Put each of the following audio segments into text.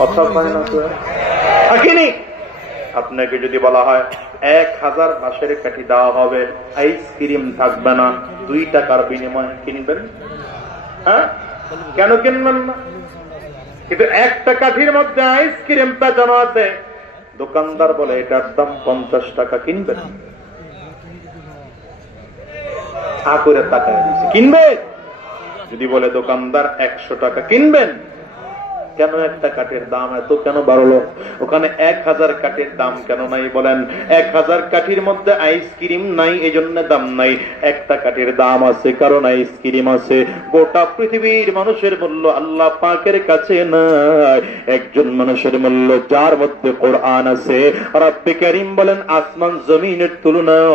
কথা পায় না তো থাকিনি। আপনাকে যদি বলা হয় 1000 বাঁশের কাঠি দেওয়া হবে, আইসক্রিম থাকবে না, 2 টাকার বিনিময়ে কিনবেন? হ্যাঁ, কেন কিনবেন না? কিন্তু একটা কাঠির মধ্যে আইসক্রিম পেঁচানো আছে, দোকানদার বলে এটার দাম 50 টাকা, কিনবেন? করে টাকায় কিনবে? যদি বলে দোকানদার 100 টাকা, কিনবেন? কেন একটা কাঠের দাম এত কেন বাড়লো? ওখানে 1000 কাঠের দাম কেন নাই বলেন? 1000 কাঠির মধ্যে আইসক্রিম নাই, এই জন্য দাম নাই। একটা কাঠের দাম আছে কারণ আইসক্রিম আছে। গোটা পৃথিবীর মানুষের মূল্য আল্লাহ পাকের কাছে নাই। একজন মানুষের মূল্য যার মধ্যে কোরআন আছে, রব্বে কারীম বলেন আসমান জমিনের তুলনায়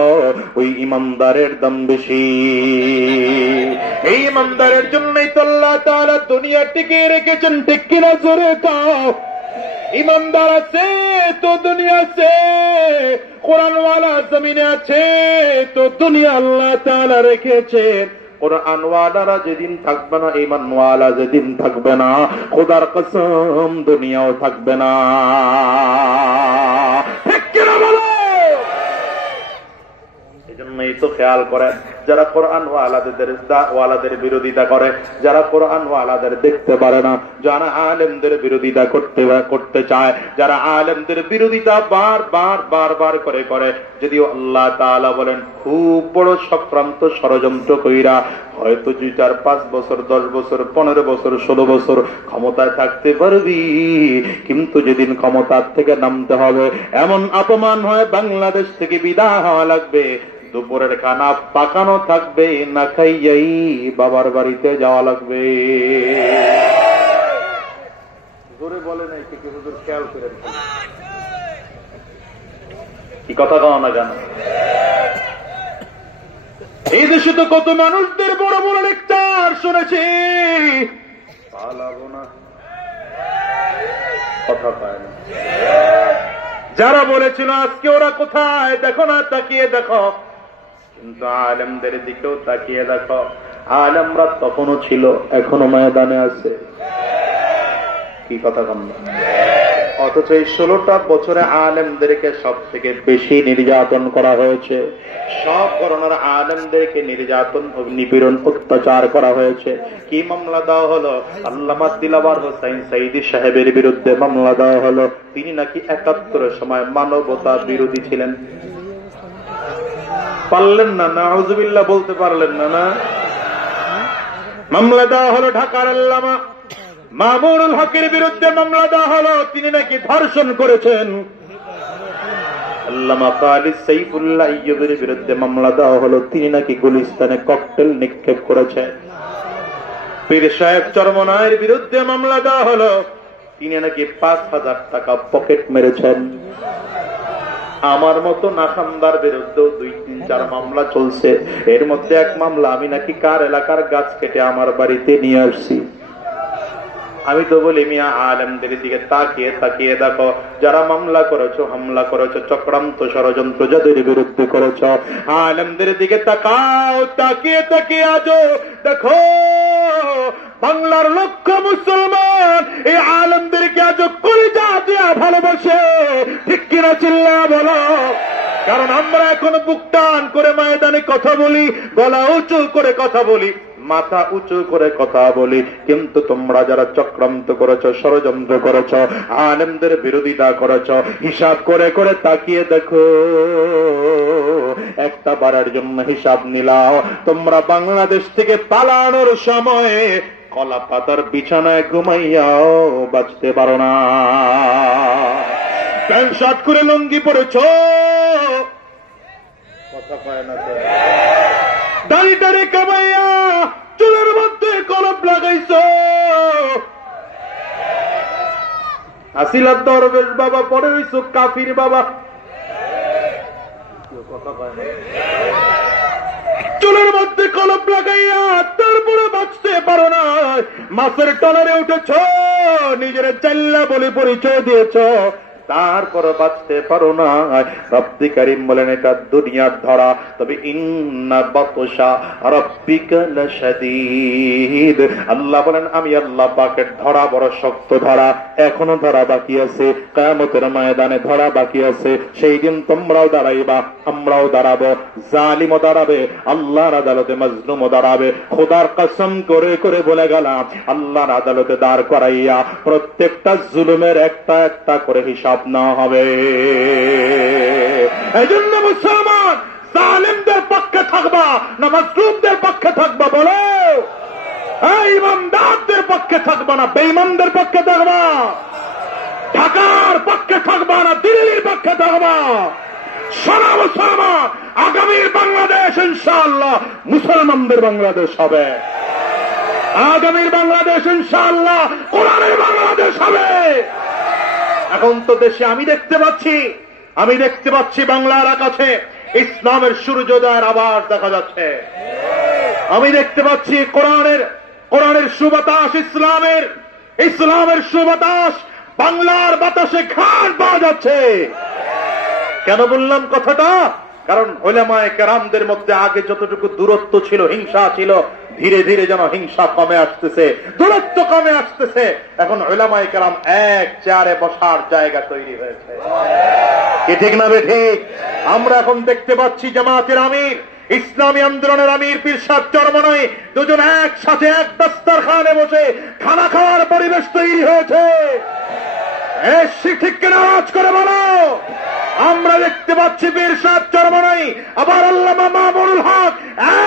ওই ইমানদারের দাম বেশি। এই ইমানদারের জন্যই তো আল্লাহ তাআলা দুনিয়া টিকিয়ে রেখেছেন, ঠিক কিনা? জোরে কাও। ইমানদার আছে তো দুনিয়া আছে, কোরআনওয়ালা জমিনে আছে তো দুনিয়া আল্লাহ তাআলা রেখেছেন। কোরআনওয়ালারা যেদিন থাকবে না, ঈমানওয়ালা যেদিন থাকবে না, খোদার কসম দুনিয়াও থাকবে না। ঠিক কিনা বলো? এজন্যই তো খেয়াল করে যারা কোরআন ওয়ালাদের বিরোধিতা করে, যারা কোরআন ওয়ালাদের দেখতে পারে না, যারা আলেমদের বিরোধিতা করতে চায়, যারা আলেমদের বিরোধিতা বারবার করে, যদিও আল্লাহ তাআলা বলেন খুব বড় সক্রান্ত ষড়যন্ত্র কইরা হয়তো 2-4-5 বছর, 10 বছর, 15 বছর, 16 বছর ক্ষমতায় থাকতে পারবি, কিন্তু যেদিন ক্ষমতার থেকে নামতে হবে, এমন অপমান হয় বাংলাদেশ থেকে বিদায় হওয়া লাগবে, দুপুরের খানা পাকানো থাকবে, না খাইয়াই বাবার বাড়িতে যাওয়া লাগবে। জোরে বলে নাই কি হুজুর? খেয়াল করে কি কথা কও না কেন? এই দেশে তো কত মানুষদের বড় বড় লেকচার শুনেছি, পালাবো না, কথা পায় না। যারা বলেছিল আজকে ওরা কোথায় দেখো না, তাকিয়ে দেখো। কিন্তু আলেমদের দিকেও তাকিয়ে দেখো, আলেমরা তখনও ছিল, এখনো ময়দানে আছে। কি কথা কম না? অথচ এই 16টা বছরে আলেমদেরকে সব থেকে বেশি নির্যাতন করা হয়েছে। সব ধরনের আলেমদেরকে নির্যাতন, নিপীড়ন, অত্যাচার করা হয়েছে। কি মামলা দেওয়া হলো? আল্লামা দিলওয়ার হোসেন সাইদি সাহেবের বিরুদ্ধে মামলা দেওয়া হলো। তিনি নাকি 71 সময় মানবতা বিরোধী ছিলেন। পারলেন না, নাউযুবিল্লাহ বলতে পারলেন না? না, মামলা দেওয়া হলো ঢাকার আল্লামা মামুনুল হকের বিরুদ্ধে মামলা দেওয়া হলো, তিনি নাকি ধর্ষণ করেছেন। আল্লামা খালিদ সাইফুল্লাহ আইয়ুবের বিরুদ্ধে মামলা দেওয়া হলো, তিনি নাকি গুলিস্তানে ককটেল নিক্ষেপ করেছেন। পীর সাহেব চরমনায়ের বিরুদ্ধে মামলা দেওয়া হলো, তিনি নাকি 5000 টাকা পকেট মেরেছেন। আমার মতো নাখান্দার বিরুদ্ধে 2-3-4 মামলা চলছে। এর মধ্যে এক মামলা আমি নাকি কার এলাকার গাছ কেটে আমার বাড়িতে নিয়ে আসছি। আমি তো বলি মিয়া আলেমদের দিকে তাকিয়ে দেখো, যারা মামলা করেছো, হামলা করেছো, চক্রান্ত ষড়যন্ত্র যাদের বিরুদ্ধে করেছো, আলেমদের দিকে তাকাও, তাকিয়ে আজো দেখো বাংলার লক্ষ মুসলমান এই আলেমদেরকে আজো কলিজা দিয়া ভালোবাসে। ঠিক কিনা চিল্লা বলো? কারণ আমরা এখন বুক টান করে ময়দানে কথা বলি, গলা উঁচু করে কথা বলি, মাথা উঁচু করে কথা বলি, কিন্তু তোমরা যারা চক্রান্ত করেছ, ষড়যন্ত্র করেছ, আলেমদের বিরোধিতা করেছ, হিসাব করে তাকিয়ে দেখো। একটা বারের জন্য হিসাব নিলাও, তোমরা বাংলাদেশ থেকে পালানোর সময় কলা পাতার বিছানায় ঘুমাইয়াও বাঁচতে পারো না। প্যান্ট শার্ট করে লুঙ্গি পরেছ, কথা পায় না, দাড়িটারে কামাইয়া চুলের মধ্যে কলপ লাগাইছ, আসিলার দরবেশ বাবা পরে হইছ কাফির বাবা। কথা পায় না? চুলের মধ্যে কলপ লাগাইয়া তারপরে বাঁচতে পারো না। মাছের টলারে উঠেছ, নিজের চাল্লা বলে পরিচয় দিয়েছ, তারপর বাঁচতে পারো না। রব্বি কারীম বলেন এটা দুনিয়ার ধরা, তবে ইন্না বাতশা রাব্বিকা লাশাদীদ। আল্লাহ বলেন আমি আল্লাহ পাকের ধরা বড় শক্ত ধরা, এখনো ধরা বাকি আছে, কিয়ামতের ময়দানে ধরা বাকি আছে। সেই দিন তোমরাও দাঁড়াইবা, আমরাও দাঁড়াবো, জালিমও দাঁড়াবে, আল্লাহর আদালতে মাজলুমও দাঁড়াবে। খোদার কসম করে করে বলে গেলাম, আল্লাহর আদালতে দাঁড় করাইয়া প্রত্যেকটা জুলুমের একটা একটা করে হিসাব না হবে। এই জন্য মুসলমান জালিমদের পক্ষে থাকবা না মাজলুমদের পক্ষে থাকবা? বলো। ইমানদারদের পক্ষে থাকবা না বেঈমানদের পক্ষে থাকবা? ঢাকার পক্ষে থাকবা না দিল্লির পক্ষে থাকবা? সারা মুসলমান, আগামীর বাংলাদেশ ইনশাআল্লাহ মুসলমানদের বাংলাদেশ হবে। আগামীর বাংলাদেশ ইনশাআল্লাহ কোরআনের বাংলাদেশ হবে। এখন তো দেশে আমি দেখতে পাচ্ছি বাংলার আকাশে ইসলামের সূর্যোদয়ের আভাস দেখা যাচ্ছে। আমি দেখতে পাচ্ছি কোরআনের সুবাতাস, ইসলামের সুবাতাস বাংলার বাতাসে ঘ্রাণ পাওয়া যাচ্ছে। কেন বললাম কথাটা? কারণ উলামায়ে কেরামদের মধ্যে আগে যতটুকু দূরত্ব ছিল, হিংসা ছিল, ধীরে ধীরে যেন হিংসা কমে আসতেছে, দূরত্ব কমে আসতেছে। এখন উলামায়ে কেরাম এক চেয়ারে বসার জায়গা তৈরি হয়েছে। কি ঠিক না ঠিক? আমরা এখন দেখতে পাচ্ছি জামাতের আমির, ইসলামী আন্দোলনের আমির পীর সাহেব চরমনাই দুজন একসাথে এক দস্তরখানে বসে খানা খাওয়ার পরিবেশ তৈরি হয়েছে। ঠিক কিনা আওয়াজ করে বলো। আমরা দেখতে পাচ্ছি পীর সাহেব চরমনাই আবার আল্লামা মামুনুল হক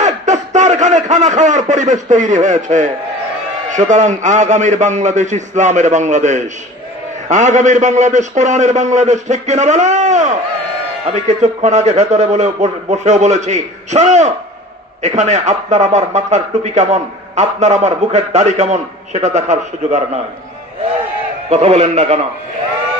এক দস্তরখানে খানা খাওয়ার পরিবেশ তৈরি হয়েছে। সুতরাং আগামীর বাংলাদেশ ইসলামের বাংলাদেশ, আগামীর বাংলাদেশ কোরআনের বাংলাদেশ। ঠিক কিনা বলো। আমি কিছুক্ষণ আগে ভেতরে বসেও বলেছি, শোনো, এখানে আপনার আমার মাথার টুপি কেমন, আপনার আমার মুখের দাড়ি কেমন, সেটা দেখার সুযোগ আর নাই। কথা বলেন না কেন?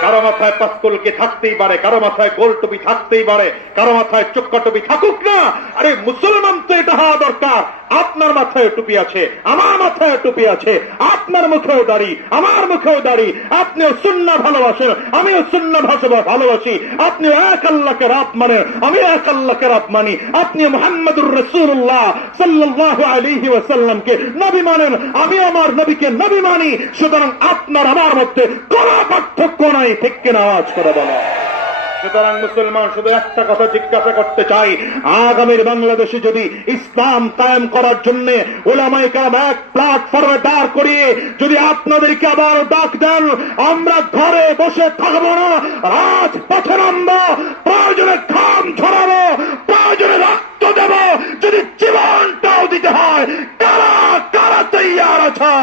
কারো মাথায় পাঁচকলকে থাকতেই পারে, কারো মাথায় গোল টুপি থাকতেই পারে, কারো মাথায় চোক্কা টুপি থাকুক না। আরে মুসলমান তো এটা হওয়া দরকার। আপনার মাথায় টুপি আছে, আমার মাথায় টুপি আছে, আপনার মুখেও দাড়ি, আমার মুখেও দাড়ি। আপনিও সুন্নাহ ভালোবাসেন, আমিও সুন্নাহ ভালোবাসি। আপনি এক আল্লাহকে রাত মানেন, আমি এক আল্লাহকে রাত মানি। আপনি মুহাম্মদুর রাসূলুল্লাহ সাল্লাল্লাহু আলাইহি ওয়াসাল্লামকে নবী মানেন, আমি আমার নবীকে নবী মানি। সুতরাং আপনার আমার মধ্যে কোনো পার্থক্য নাই। ঠিক কিনা আওয়াজ করে বলো। সুতরাং মুসলমান শুধু একটা কথা জিজ্ঞাসা করতে চাই, আগামীর বাংলাদেশে যদি ইসলাম কায়েম করার জন্য উলামায়ে কেরাম এক প্ল্যাটফর্মে দাঁড় করিয়ে যদি আপনাদেরকে আবার ডাক দেন, আমরা ঘরে বসে থাকবো না, রাজপথে নামবো, প্রয়োজনে ঘাম ঝরাবো, প্রয়োজনে রক্ত দেব, যদি জীবনটাও দিতে হয়। কারা কারা তৈয়ার আছো?